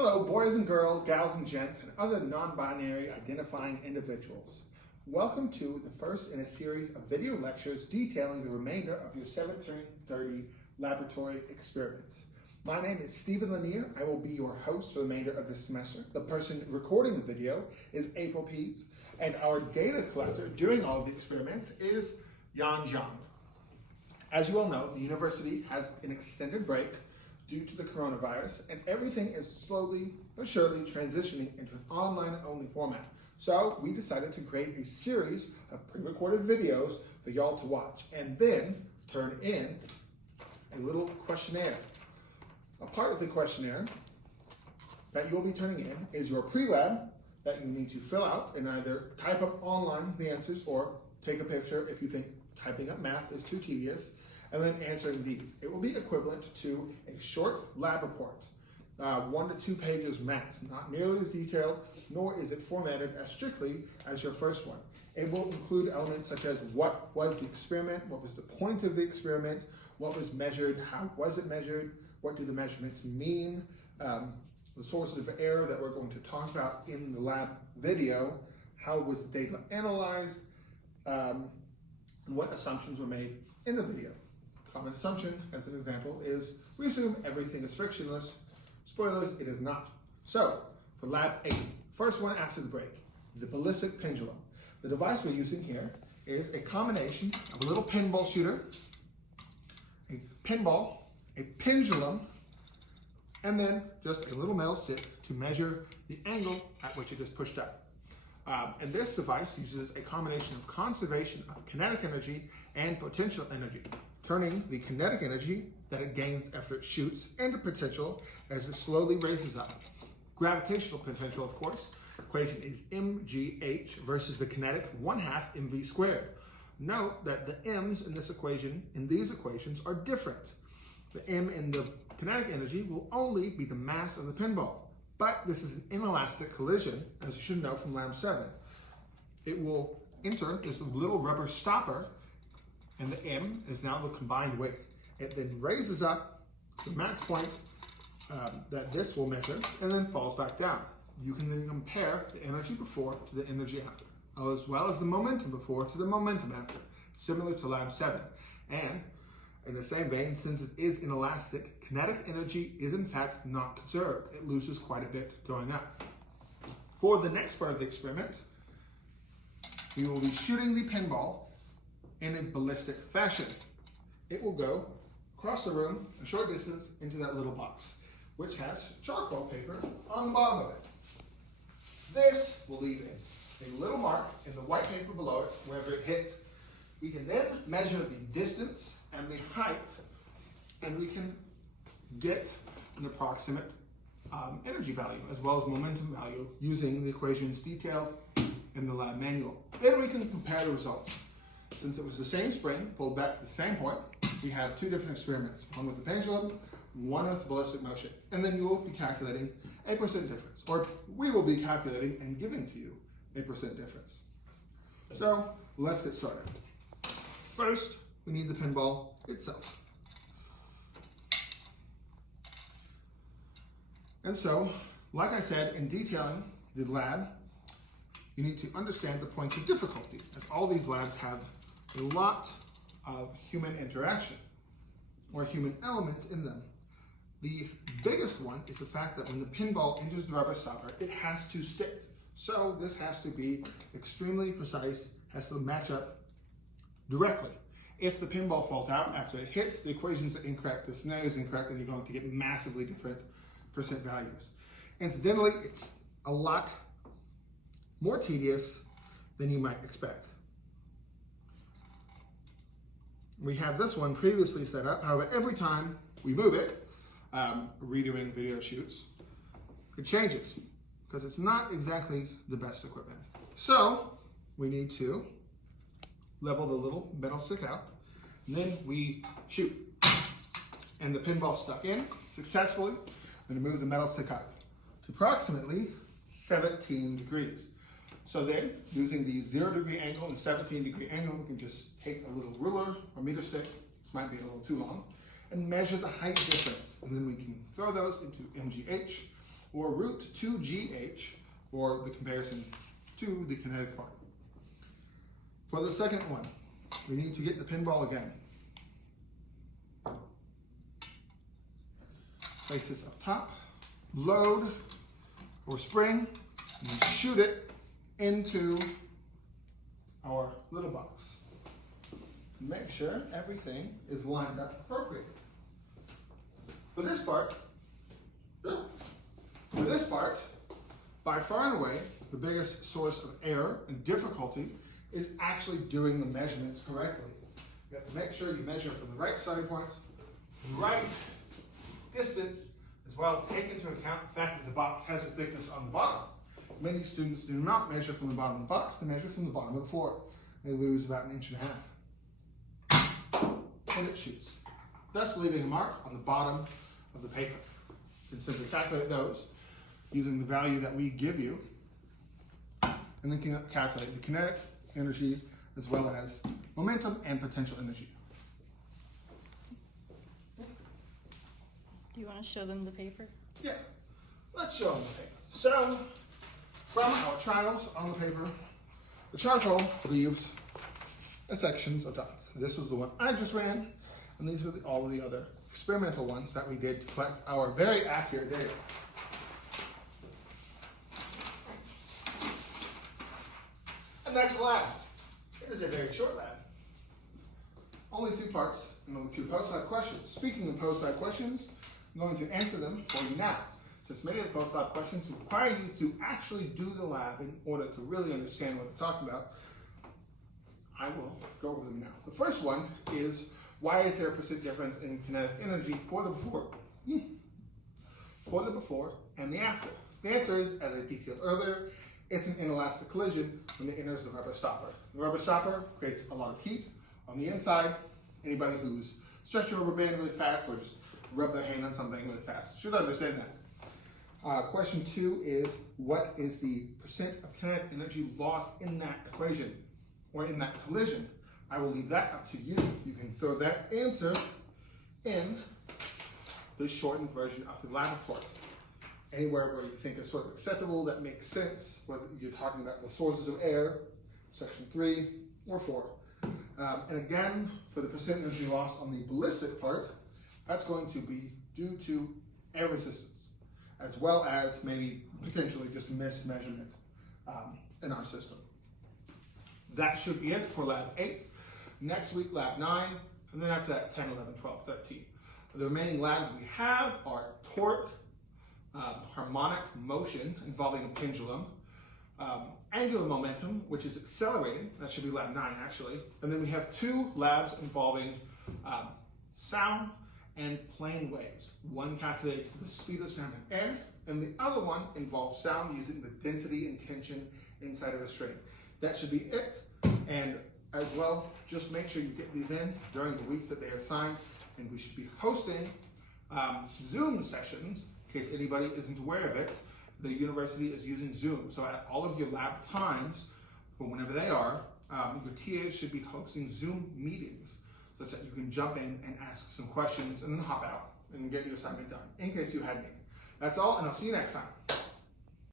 Hello, boys and girls, gals and gents, and other non-binary identifying individuals. Welcome to the first in a series of video lectures detailing the remainder of your 1730 laboratory experiments. My name is Stephen Lanier. I will be your host for the remainder of this semester. The person recording the video is April PHYS, and our data collector doing all of the experiments is Yan Zhang. As you all know, the university has an extended break due to the coronavirus, and everything is slowly but surely transitioning into an online-only format. So we decided to create a series of pre-recorded videos for y'all to watch, and then turn in a little questionnaire. A part of the questionnaire that you'll be turning in is your pre-lab that you need to fill out and either type up online the answers or take a picture if you think typing up math is too tedious, and then answering these. It will be equivalent to a short lab report, 1 to 2 pages max, not nearly as detailed, nor is it formatted as strictly as your first one. It will include elements such as what was the experiment, what was the point of the experiment, what was measured, how was it measured, what do the measurements mean, the sources of error that we're going to talk about in the lab video, how was the data analyzed, and what assumptions were made in the video. Common assumption, as an example, is we assume everything is frictionless. Spoilers, it is not. So, for lab 8, first one after the break, the ballistic pendulum. The device we're using here is a combination of a little pinball shooter, a pinball, a pendulum, and then just a little metal stick to measure the angle at which it is pushed up. And this device uses a combination of conservation of kinetic energy and potential energy, turning the kinetic energy that it gains after it shoots into potential as it slowly raises up. Gravitational potential, of course, equation is mgh versus the kinetic 1/2 mv squared. Note that the m's in this equation, in these equations, are different. The m in the kinetic energy will only be the mass of the pinball, but this is an inelastic collision, as you should know from lab 7. It will enter this little rubber stopper, and the m is now the combined weight. It then raises up to the max point that this will measure, and then falls back down. You can then compare the energy before to the energy after, as well as the momentum before to the momentum after, similar to lab 7. And in the same vein, since it is inelastic, kinetic energy is in fact not conserved. It loses quite a bit going up. For the next part of the experiment, we will be shooting the pinball in a ballistic fashion. It will go across the room a short distance into that little box, which has charcoal paper on the bottom of it. This will leave a little mark in the white paper below it wherever it hit. We can then measure the distance and the height, and we can get an approximate energy value as well as momentum value using the equations detailed in the lab manual. Then we can compare the results. Since it was the same spring pulled back to the same point, we have 2 different experiments, one with the pendulum, one with ballistic motion, and then you will be calculating a percent difference, or we will be calculating and giving to you a percent difference. So let's get started. First, we need the pinball itself. And so, like I said, in detailing the lab, you need to understand the points of difficulty, as all these labs have a lot of human interaction, or human elements in them. The biggest one is the fact that when the pinball enters the rubber stopper, it has to stick. So this has to be extremely precise, has to match up directly. If the pinball falls out after it hits, the equations are incorrect, the scenario is incorrect, and you're going to get massively different percent values. Incidentally, it's a lot more tedious than you might expect. We have this one previously set up. However, every time we move it, redoing video shoots, it changes because it's not exactly the best equipment. So we need to level the little metal stick out, and then we shoot. And the pinball stuck in successfully. I'm going to move the metal stick up to approximately 17 degrees. So then, using the 0-degree angle and 17-degree angle, we can just take a little ruler or meter stick, might be a little too long, and measure the height difference. And then we can throw those into MGH or root 2GH for the comparison to the kinetic part. For the second one, we need to get the pinball again. Place this up top, load or spring, and then shoot it into our little box. Make sure everything is lined up appropriately. For this part, by far and away, the biggest source of error and difficulty is actually doing the measurements correctly. You have to make sure you measure from the right starting points, right distance, as well take into account the fact that the box has a thickness on the bottom. Many students do not measure from the bottom of the box, they measure from the bottom of the floor. They lose about 1.5 inches. And it shoots, thus leaving a mark on the bottom of the paper. You can simply calculate those using the value that we give you, and then calculate the kinetic energy as well as momentum and potential energy. Do you want to show them the paper? Yeah, let's show them the paper. So, from our trials on the paper, the charcoal leaves sections of dots. This was the one I just ran, and these were all of the other experimental ones that we did to collect our very accurate data. And that's the lab. It is a very short lab. Only 2 parts and only 2 post-lab questions. Speaking of post-lab questions, I'm going to answer them for you now. Since many of the post-lab questions require you to actually do the lab in order to really understand what they're talking about, I will go over them now. The first one is, why is there a % difference in kinetic energy for the before and the after? The answer is, as I detailed earlier, it's an inelastic collision when it enters the rubber stopper. The rubber stopper creates a lot of heat on the inside. Anybody who's stretched a rubber band really fast or just rub their hand on something really fast should understand that. Question 2 is, what is the % of kinetic energy lost in that equation or in that collision? I will leave that up to you. You can throw that answer in the shortened version of the lab report. Anywhere where you think is sort of acceptable, that makes sense, whether you're talking about the sources of air, section 3 or 4. And again, for the % energy loss on the ballistic part, that's going to be due to air resistance, as well as maybe potentially just mismeasurement in our system. That should be it for lab 8. Next week, lab 9, and then after that, 10, 11, 12, 13. The remaining labs we have are torque, harmonic motion involving a pendulum, angular momentum, which is accelerating. That should be lab 9, actually. And then we have 2 labs involving sound and plane waves. One calculates the speed of sound in air, and the other one involves sound using the density and tension inside of a string. That should be it. And as well, just make sure you get these in during the weeks that they are assigned, and we should be hosting Zoom sessions. In case anybody isn't aware of it, the university is using Zoom. So at all of your lab times, for whenever they are, your TAs should be hosting Zoom meetings such that you can jump in and ask some questions and then hop out and get your assignment done, in case you had any. That's all, and I'll see you next time.